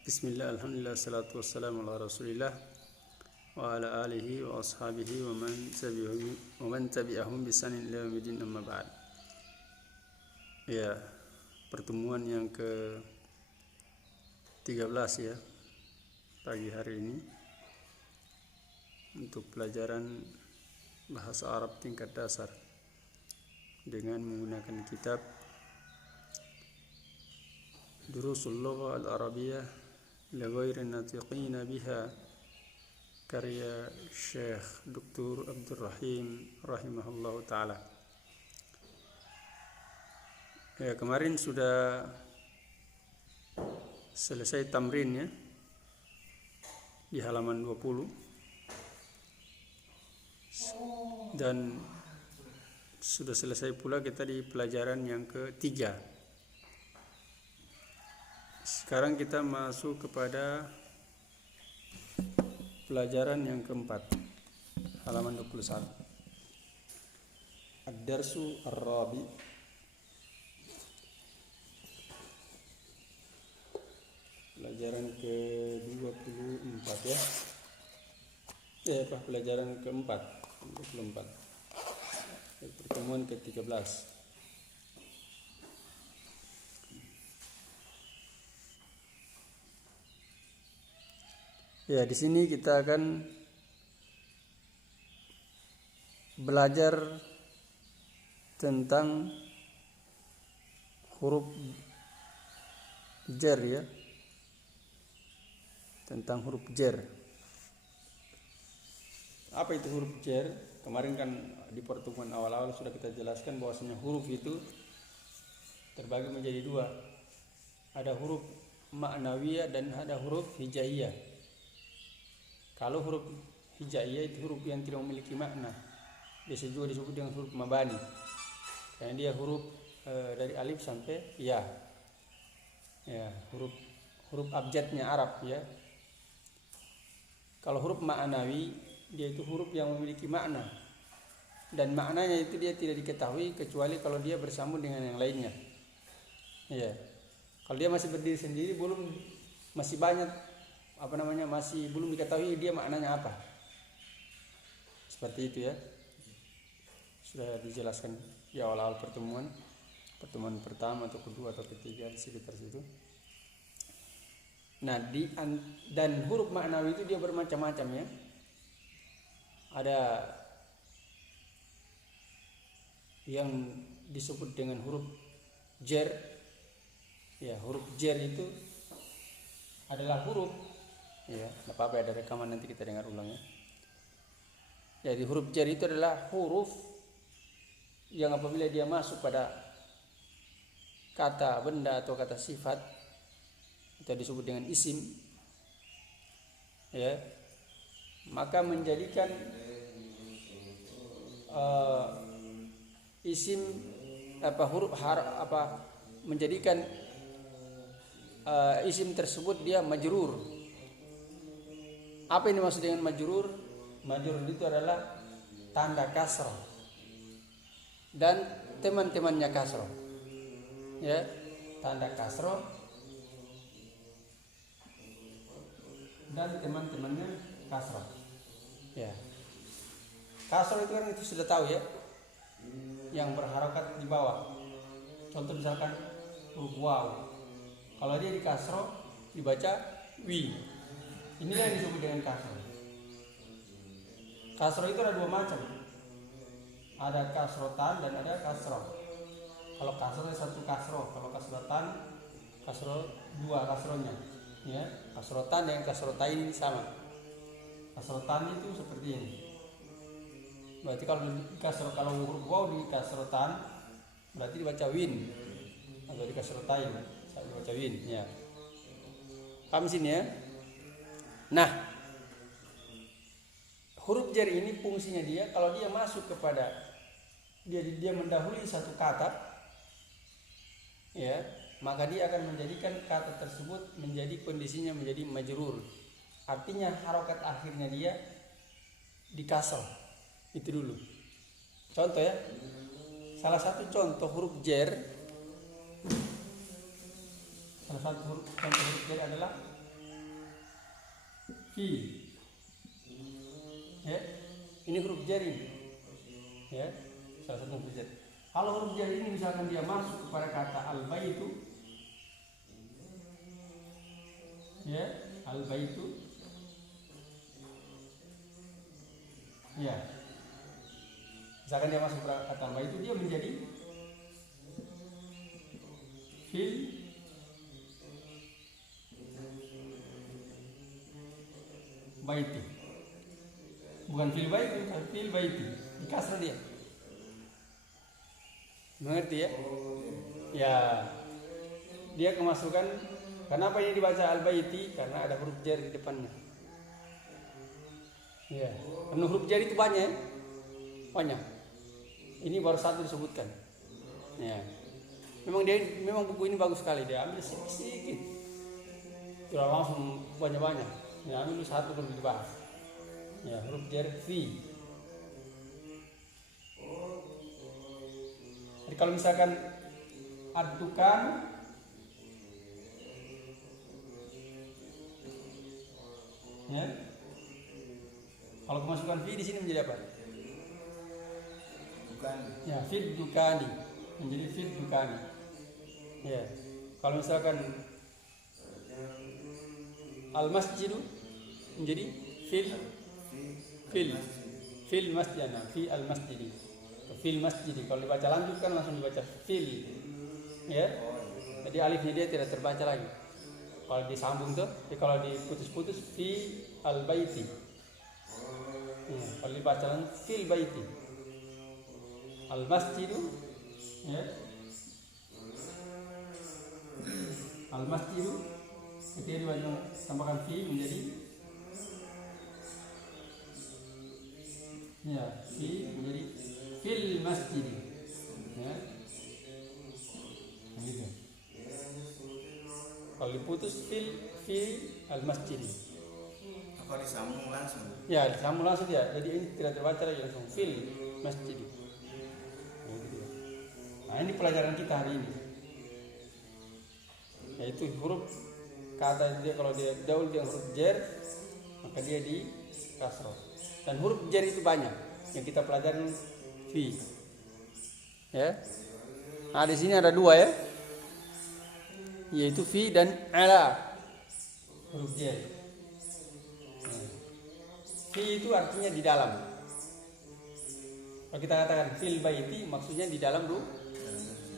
Bismillah, alhamdulillah, salatu wassalamu ala rasulillah wa ala alihi wa ashabihi wa man tabi'ahum bisanin ila yaumil amma ba'd. Ya, pertemuan yang ke-13 ya pagi hari ini untuk pelajaran bahasa Arab tingkat dasar dengan menggunakan kitab Durusul Lugha Al-Arabiyyah لغير الناطقين بها karya Syekh Dr. Abdul Rahim rahimahullah ta'ala. Ya, kemarin sudah selesai tamrin ya di halaman 20 dan sudah selesai pula kita di pelajaran yang ketiga. Sekarang kita masuk kepada pelajaran yang keempat, halaman 21. Ad-Darsu Ar-Rabi. Pelajaran ke-24 ya. Pelajaran keempat, 24. Pertemuan ke-13. Ya, di sini kita akan belajar tentang huruf jar ya. Tentang huruf jar. Apa itu huruf jar? Kemarin kan di pertemuan awal-awal sudah kita jelaskan bahwasanya huruf itu terbagi menjadi dua. Ada huruf ma'nawiyah dan ada huruf hijaiyah. Kalau huruf hijaiyah itu huruf yang tidak memiliki makna, biasa juga disebut dengan huruf mabani, karena dia huruf dari alif sampai ya, huruf abjadnya Arab ya. Kalau huruf ma'nawi dia itu huruf yang memiliki makna, dan maknanya itu dia tidak diketahui kecuali kalau dia bersambung dengan yang lainnya. Ya, kalau dia masih berdiri sendiri masih banyak masih belum diketahui dia maknanya apa. Seperti itu ya. Sudah dijelaskan di awal-awal pertemuan pertama atau kedua atau ketiga di sekitar situ. Nah, dan huruf maknawi itu dia bermacam-macam ya. Ada yang disebut dengan huruf jar. Ya, huruf jar itu adalah huruf ya, tidak apa-apa, ada rekaman nanti kita dengar ulang ya. Jadi huruf jar itu adalah huruf yang apabila dia masuk pada kata benda atau kata sifat itu disebut dengan isim ya, maka menjadikan isim menjadikan isim tersebut dia majrur. Apa ini maksud dengan majrur? Majrur itu adalah tanda kasrah dan teman-temannya kasrah. Ya, tanda kasrah dan teman-temannya kasrah. Ya. Kasrah itu kan itu sudah tahu ya. Yang berharokat di bawah. Contoh misalkan huruf waw. Kalau dia di kasrah dibaca wi. Ini yang disebut dengan kasroh. Kasroh itu ada dua macam. Ada kasrotan dan ada kasroh. Kalau kasroh satu kasroh, kalau kasrotan dua kasrohnya. Ya, kasrotan dengan kasrotain ini sama. Kasrotan itu seperti ini. Berarti kalau huruf waw di kasrotan berarti dibaca win, atau di kasrotain dibaca win. Ya. Paham sini ya? Nah, huruf jar ini fungsinya dia kalau dia masuk kepada dia mendahului satu kata ya, maka dia akan menjadikan kata tersebut menjadi kondisinya menjadi majrur. Artinya harokat akhirnya dia di kasrah. Itu dulu. Contoh ya. Salah satu contoh huruf jar adalah fi. Ya, ini huruf jar ini. Ya, salah satu huruf jar. Kalau huruf jar ini misalkan dia masuk kepada kata al-baitu, ya, al-baitu, ya, misalkan dia masuk kepada kata al-baitu, dia menjadi fil baiti, bukan fil baiti, bukan fil baiti, di kasrah dia. Mengerti ya? Ya, dia kemasukan. Kenapa ini dibaca al-baiti? Karena ada huruf jar di depannya. Ya, karena huruf jar itu banyak, ya? Banyak. Ini baru satu disebutkan. Ya, memang buku ini bagus sekali. Dia ambil sedikit, tidak langsung banyak-banyak. Ya, ambil satu baru dibahas. Ya, huruf jar fi. Jadi kalau misalkan ad-dukan, ya, kalau kemasukan fi di sini menjadi apa? Dukan. Ya, fid dukani menjadi fid dukani. Ya, kalau misalkan al-masjidu menjadi fil masjid, nah, fi al-masjidi. Fil masjidi, kalau dibaca lanjut kan langsung dibaca fil, ya. Jadi alifnya dia tidak terbaca lagi. Kalau disambung tuh, kalau diputus-putus fi al baiti. Ya, kalau dibaca lanjut fil baiti. Al masjidu, ya. Al masjidu, ketika dibaca tambahkan fi menjadi, ya, fi menjadi fil masjid, ya, gitu. Kalau diputus fil al masjid. Apa disambung langsung? Ya, disambung langsung ya. Jadi ini tidak terbaca lagi, langsung fil masjid. Nah, ini pelajaran kita hari ini. Yaitu huruf kata dia, kalau dia daul dia huruf jar, maka dia di kasroh. Dan huruf jar itu banyak yang kita pelajari. Fi, ya. Nah, di sini ada dua, ya, yaitu fi dan ala, huruf jar. Fi itu artinya di dalam. Kalau kita katakan fil baiti, maksudnya di dalam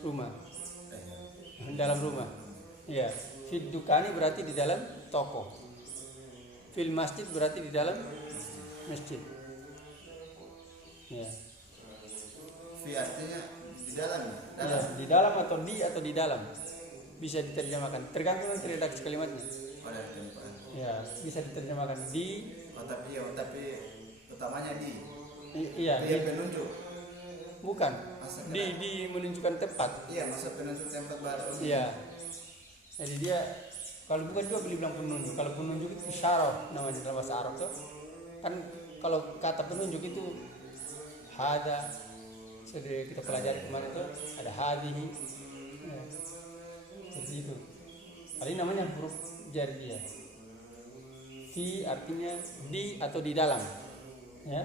rumah, dalam rumah. Ya, fid dukani berarti di dalam toko. Fil masjid berarti di dalam masjid. Ya. Fi artinya di dalam. Ya, di dalam atau di dalam bisa diterjemahkan tergantung dari redaksi kalimatnya. Pada tempat. Ya, bisa diterjemahkan di. Tapi utamanya di. Iya. Dia penunjuk. Bukan. Di menunjukkan tempat. Iya, maksud penunjuk tempat baru. Iya. Jadi dia kalau bukan juga bilang penunjuk. Kalau penunjuk itu isyarah namanya dalam bahasa Arab tuh. Kan kalau kata penunjuk itu hada. Sudah kita pelajari kemarin itu ada hadhihi, ya, seperti itu. Ini namanya huruf jar dia. Fi artinya di atau di dalam, ya.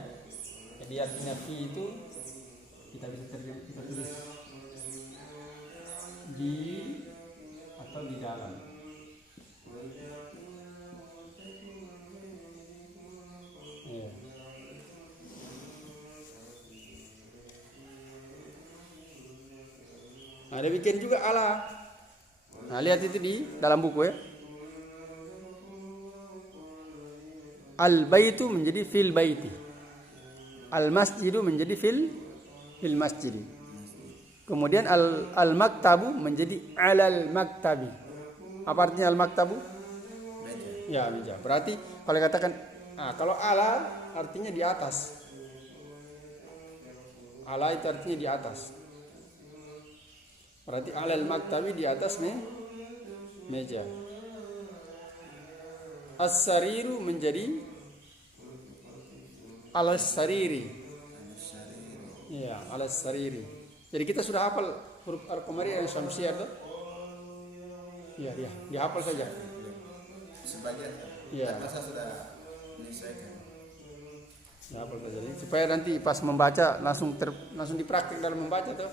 Jadi artinya fi itu kita bisa kita tulis di atau di dalam. Ya. Nah, demikian juga ala. Nah, lihat itu di dalam buku, ya. Al-baitu menjadi fil baiti. Al-masjidu menjadi fil masjidi. Kemudian al-maktabu menjadi alal maktabi. Apa artinya al-maktabu? Meja. Ya, meja. Berarti kalau katakan, kalau ala artinya di atas. Ala itu artinya di atas. Berarti alal maktabi di atas meja. As-sariru menjadi alas-sariri. Iya, alas-sariri. Jadi kita sudah hafal huruf al-qamariyah yang syamsiyah tuh? Iya, dihafal saja. Sebagian. Iya. Masa sudah Menyesuaikan. Ya, jadi supaya nanti pas membaca langsung dipraktik dalam membaca tuh.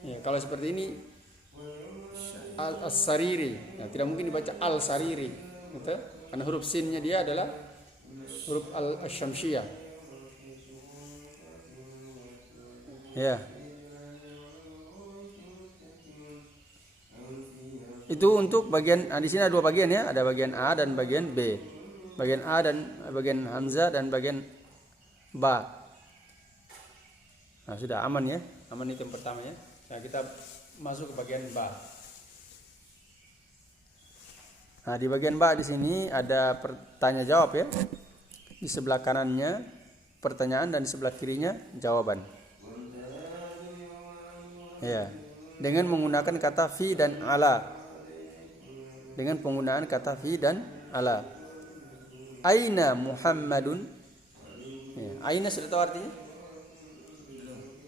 Ya, kalau seperti ini as-sariri, ya, tidak mungkin dibaca al-sariri, gitu. Karena huruf sinnya dia adalah huruf al-syamsiyah. Ya. Itu untuk bagian, di sini ada dua bagian ya, ada bagian A dan bagian B. Bagian A dan bagian hamzah dan bagian ba. Nah, sudah aman ya. Aman itu yang pertama ya. Nah, kita masuk ke bagian ba. Nah, di bagian ba di sini ada pertanyaan jawab ya. Di sebelah kanannya pertanyaan dan di sebelah kirinya jawaban. Ya. Dengan menggunakan kata fi dan ala. Dengan penggunaan kata fi dan ala. Aina Muhammadun. Ya, aina sudah tahu artinya?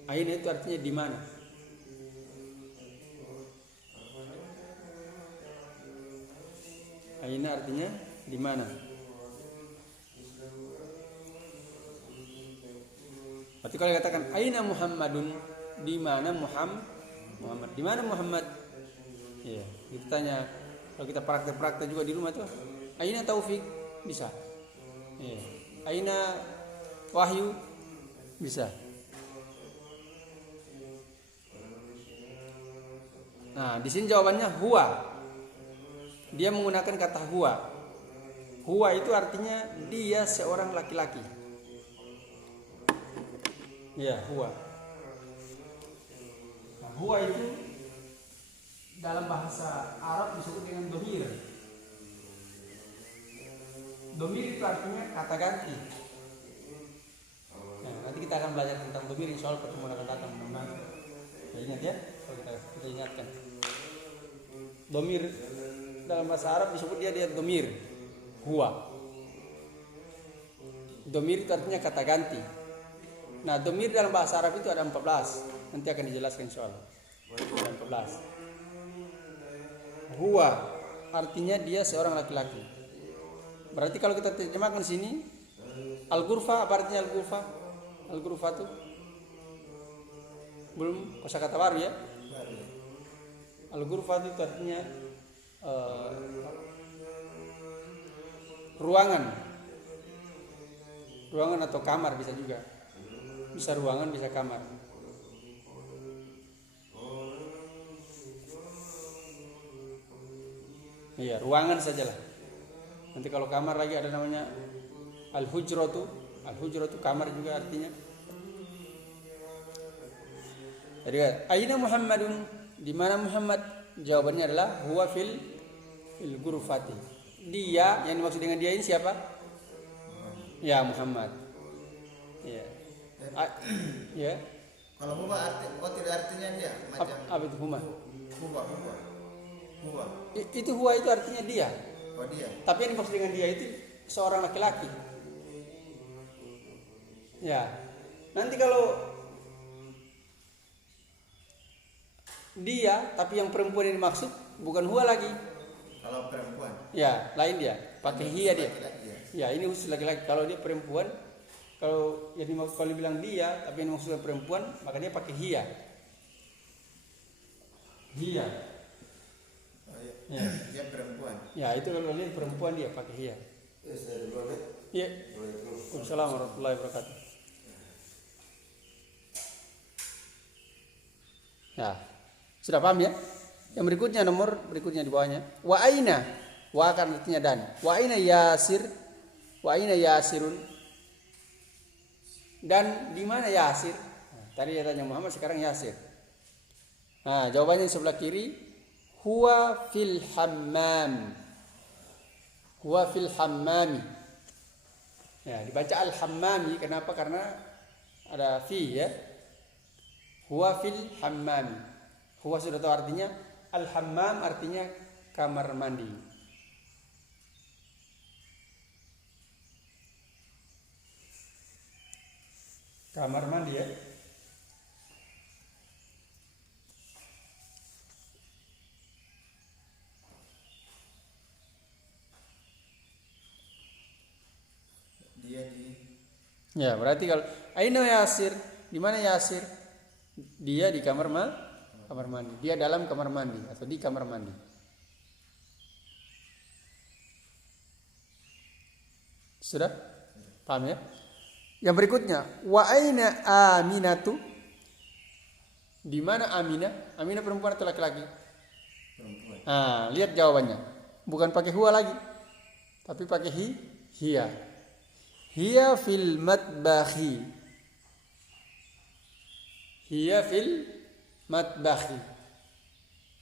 Aina itu artinya di mana? Aina artinya di mana? Berarti kalau dikatakan aina Muhammadun, di mana Muhammad? Di mana Muhammad? Iya, kita tanya. Kalau kita praktek juga di rumah tuh, aina Taufik? Bisa. Iya. Aina Wahyu? Bisa. Nah, di sini jawabannya huwa. Dia menggunakan kata huwa. Huwa itu artinya dia seorang laki-laki. Ya, huwa. Nah, huwa itu dalam bahasa Arab disebut dengan domir. Domir itu artinya kata ganti. Nah, nanti kita akan belajar tentang domir soal pertemuan akan datang. Ya, ingat ya, kalau kita ingatkan. Domir dalam bahasa Arab disebut dia domir. Huwa. Domir itu artinya kata ganti. Nah, domir dalam bahasa Arab itu ada 14. Nanti akan dijelaskan soal. Ada 14. Huwa artinya dia seorang laki-laki. Berarti kalau kita terjemahkan sini, al-ghurfa apa artinya al-ghurfa? Al-ghurfa itu belum kosakata baru ya. Al-ghurfa itu artinya ruangan. Ruangan atau kamar bisa juga. Bisa ruangan, bisa kamar. Iya, ruangan sajalah. Nanti kalau kamar lagi ada namanya al-hujratu. Al-hujratu kamar juga artinya. Jadi, aina Muhammadun? Di mana Muhammad? Jawabannya adalah huwa fil ghurfati. Dia, yang dimaksud dengan dia ini siapa? Ya, Muhammad. Ya. Ya. Kalau huwa tidak artinya dia macam apa itu huma? Huwa. Itu huwa itu artinya dia. Oh, dia. Tapi yang dimaksud dengan dia itu seorang laki-laki. Ya. Nanti kalau dia tapi yang perempuan yang dimaksud bukan huwa lagi. Kalau perempuan. Ya, lain dia. Pakai hiya dia. Ya. Ya, ini khusus laki-laki. Kalau dia perempuan, kalau yang dimaksud kalau bilang dia tapi yang dimaksud perempuan, maka dia pakai hiya. Hiya. Ya. Dia perempuan. Ya, itu kalau dia perempuan dia pakai hiya. Iya. Waalaikumsalam warahmatullahi wabarakatuh. Ya. Sudah paham ya? Yang berikutnya nomor berikutnya di bawahnya. Wa aina. Wa kan artinya dan. Wa aina Yasir? Wa aina Yasirun? Dan di mana Yasir? Nah, tadi dia tanya Muhammad, sekarang Yasir. Nah, jawabannya di sebelah kiri. Huwa fil hammam. Huwa fil hammami. Ya, dibaca al-hammami. Kenapa? Karena ada fi ya. Huwa fil hammami. Huwa sudah tahu artinya. Al-hammam artinya kamar mandi. Kamar mandi ya. Ya, berarti kalau aina Yasir, di mana Yasir? Dia di kamar mandi. Dia dalam kamar mandi atau di kamar mandi. Sudah? Paham ya? Yang berikutnya, wa aina Aminatu? Di mana Aminah? Aminah perempuan atau laki-laki? Perempuan. Lihat jawabannya. Bukan pakai huwa lagi, tapi pakai hiya. Hiya fil matbahi. Hiya fil matbahi.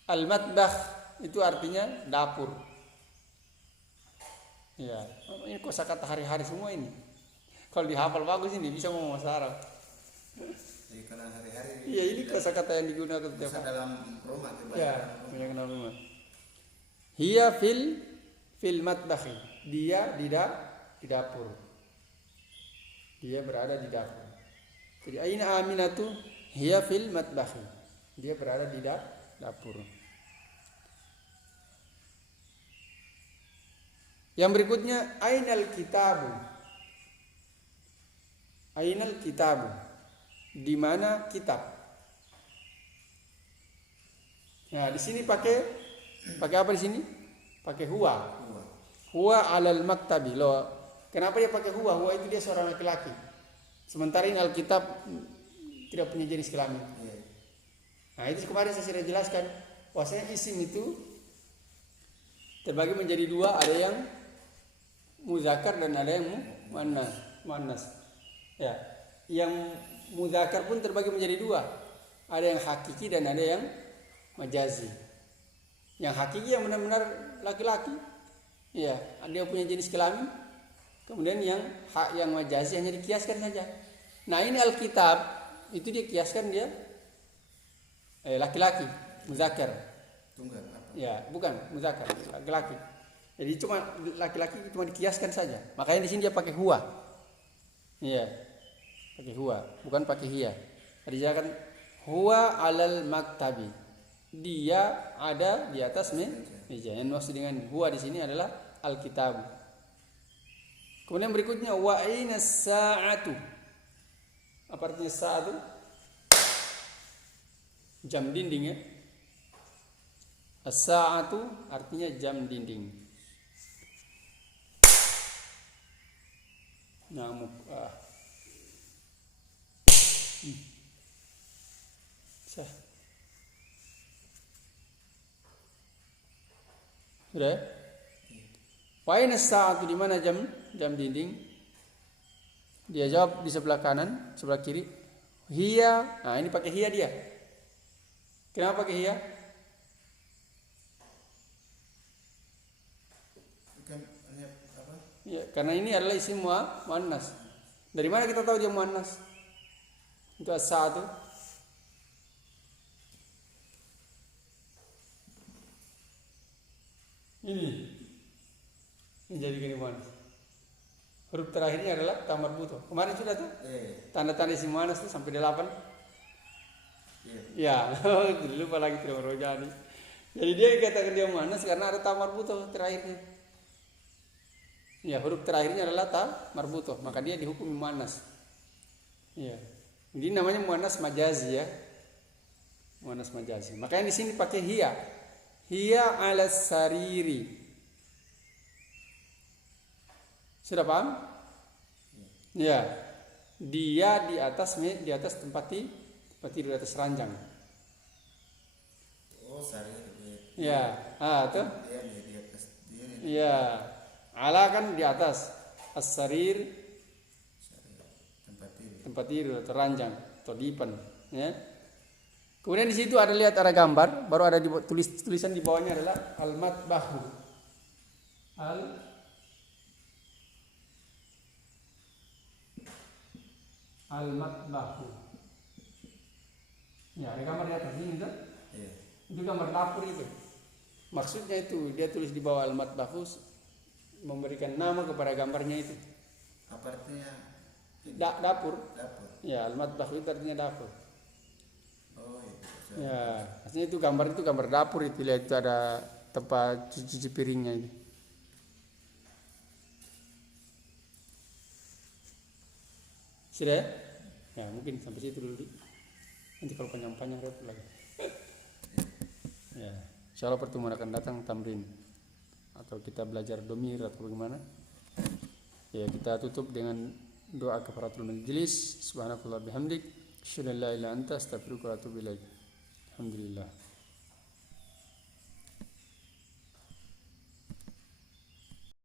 Al matbah itu artinya dapur. Ya, ini kosakata hari-hari semua ini. Kalau dihafal bagus ini bisa ngomong bahasa Arab. Jadi karena hari-hari. Iya, ini kosakata yang digunakan Bisa setiap dalam rumah. ya, banyak dalam rumah. Hiya fil matbahi. Dia di dapur. Dia berada di dapur. Jadi aina Aminatu? Hiya fil matbahi. Dia berada di dapur. Yang berikutnya ainal kitabu. Ainal kitabu. Di mana kitab? Nah, di sini pakai apa di sini? Pakai huwa. Huwa alal maktabi. Loh, kenapa dia pakai huwa? Huwa itu dia seorang laki-laki. Sementara ini Alkitab tidak punya jenis kelamin. Nah, itu kemarin saya sudah jelaskan. Bahwasanya isim itu terbagi menjadi dua, ada yang muzakkar dan ada yang muannas. Ya, yang muzakkar pun terbagi menjadi dua. Ada yang hakiki dan ada yang majazi. Yang hakiki yang benar-benar laki-laki. Ya, dia punya jenis kelamin. Kemudian yang majazi hanya dikiaskan saja. Nah, ini Alkitab itu dia kiaskan dia laki-laki, muzakkar. Tunggal apa? Ya, bukan muzakkar, laki-laki. Jadi cuma laki-laki cuma dikiaskan saja. Makanya di sini dia pakai huwa. Iya. Pakai huwa, bukan pakai hiya. Tadi dia kan huwa alal maktabi. Dia ada di atas meja. Yang maksud dengan huwa di sini adalah Alkitab. Kemudian berikutnya wa aina sa'atu. Apa artinya sa'atu? Jam dinding ya. As-sa'atu artinya jam dinding. Nyamuk. Sudah? Wa aina sa'atu, di mana jam dinding? Dia jawab di sebelah kanan, sebelah kiri. Hiya. Nah, ini pakai hiya dia. Kenapa pakai hiya? Ya, karena ini adalah isim muannas. Dari mana kita tahu dia muannas? Itu as-sa'atu. Ini jadi gini muannas. Huruf terakhirnya adalah ta marbutoh. Kemarin sudah tuh. Tanda-tanda isim muannas tuh sampai 8. Ya, lupa lagi tidak merojani. Jadi dia katakan dia muannas karena ada ta marbutoh terakhirnya. Ya, huruf terakhirnya adalah ta marbutoh, maka dia dihukumi muannas. Ya. Ini namanya muannas majazi ya. Muannas majazi. Makanya di sini pakai hiya. Hiya 'ala sariri. Sudah paham? Ya. Dia di atas tempat tidur, di atas ranjang. Oh, sariri. Ya, tuh. Dia di atas dia. Ya. Ala kan di atas. As-sarir tempat tidur atau ranjang atau dipan, ya. Kemudian di situ ada gambar, baru ada tulisan di bawahnya adalah al-matbahu. Al-matbahu. Ya, ada gambar di atas ini kan? Iya. Itu gambar dapur itu. Maksudnya itu dia tulis di bawah al-matbahu, memberikan nama kepada gambarnya itu. Apa artinya? Dapur. Dapur. Ya, al-matbah itu artinya dapur. Oh, iya. Ya, artinya itu gambar dapur itu, lihat itu ada tempat cuci piringnya itu. Sudah ya? Ya mungkin sampai situ dulu. Nanti kalau panjang-panjang repot lagi. Ya, insyaallah pertemuan akan datang tamrin atau kita belajar domir atau bagaimana. Ya, kita tutup dengan doa kafaratul majlis. Subhanakallah bihamdik, asyhadu an la ilaha illa anta, astaghfiruka wa atubu ilaik. Alhamdulillah.